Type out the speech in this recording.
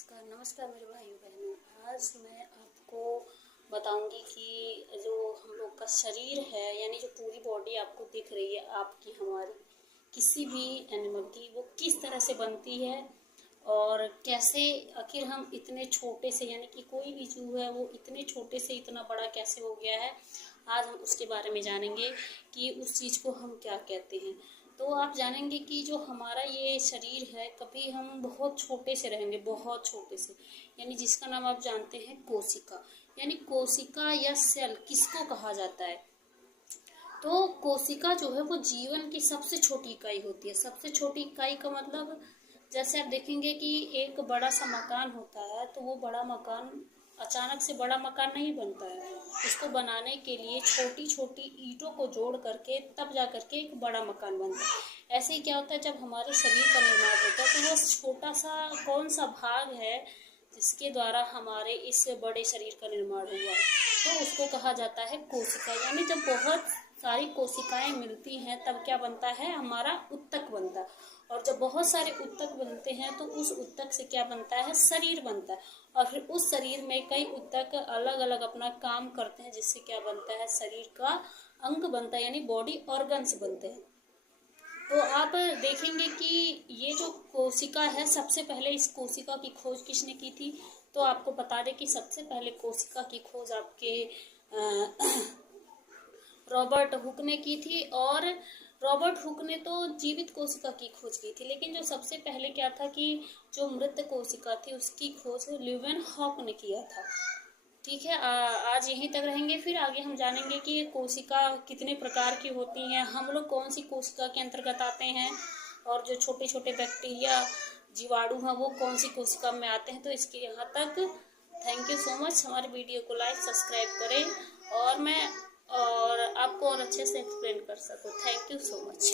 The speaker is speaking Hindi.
नमस्कार मेरे भाइयों बहनों। आज मैं आपको बताऊंगी कि जो हम लोग का शरीर है, यानी जो पूरी बॉडी आपको दिख रही है, आपकी हमारी किसी भी एनिमल की, वो किस तरह से बनती है और कैसे आखिर हम इतने छोटे से, यानी कि कोई भी जीव है वो इतने छोटे से इतना बड़ा कैसे हो गया है। आज हम उसके बारे में जानेंगे कि उस चीज़ को हम क्या कहते हैं। तो आप जानेंगे कि जो हमारा ये शरीर है, कभी हम बहुत छोटे से रहेंगे, बहुत छोटे से, यानी जिसका नाम आप जानते हैं कोशिका। यानी कोशिका या सेल किसको कहा जाता है? तो कोशिका जो है वो जीवन की सबसे छोटी इकाई होती है। सबसे छोटी इकाई का मतलब, जैसे आप देखेंगे कि एक बड़ा सा मकान होता है, तो वो बड़ा मकान अचानक से बड़ा मकान नहीं बनता है। उसको बनाने के लिए छोटी छोटी ईंटों को जोड़ करके तब जा करके एक बड़ा मकान बनता है। ऐसे ही क्या होता है, जब हमारे शरीर का निर्माण होता है तो वो छोटा सा कौन सा भाग है जिसके द्वारा हमारे इस बड़े शरीर का निर्माण हुआ है, तो उसको कहा जाता है कोशिका। यानी जब बहुत सारी कोशिकाएं मिलती हैं तब क्या बनता है, हमारा ऊतक बनता है। और जब बहुत सारे ऊतक बनते हैं तो उस ऊतक से क्या बनता है, शरीर बनता है। और फिर उस शरीर में कई ऊतक अलग अलग अपना काम करते हैं, जिससे क्या बनता है, शरीर का अंग बनता है, यानी बॉडी ऑर्गन्स बनते हैं। तो आप देखेंगे कि ये जो कोशिका है, सबसे पहले इस कोशिका की खोज किसने की थी? तो आपको बता दें कि सबसे पहले कोशिका की खोज आपके रॉबर्ट हुक ने की थी। और रॉबर्ट हुक ने तो जीवित कोशिका की खोज की थी, लेकिन जो सबसे पहले क्या था कि जो मृत कोशिका थी उसकी खोज ल्यूवेनहॉक ने किया था। ठीक है, आज यहीं तक रहेंगे। फिर आगे हम जानेंगे कि कोशिका कितने प्रकार की होती हैं, हम लोग कौन सी कोशिका के अंतर्गत आते हैं, और जो छोटे छोटे बैक्टीरिया जीवाणु हैं वो कौन सी कोशिका में आते हैं। तो इसके यहाँ तक। Thank you so much. हमारे वीडियो को लाइक सब्सक्राइब करें और मैं आपको और अच्छे से एक्सप्लेन कर सकूँ। Thank you so much.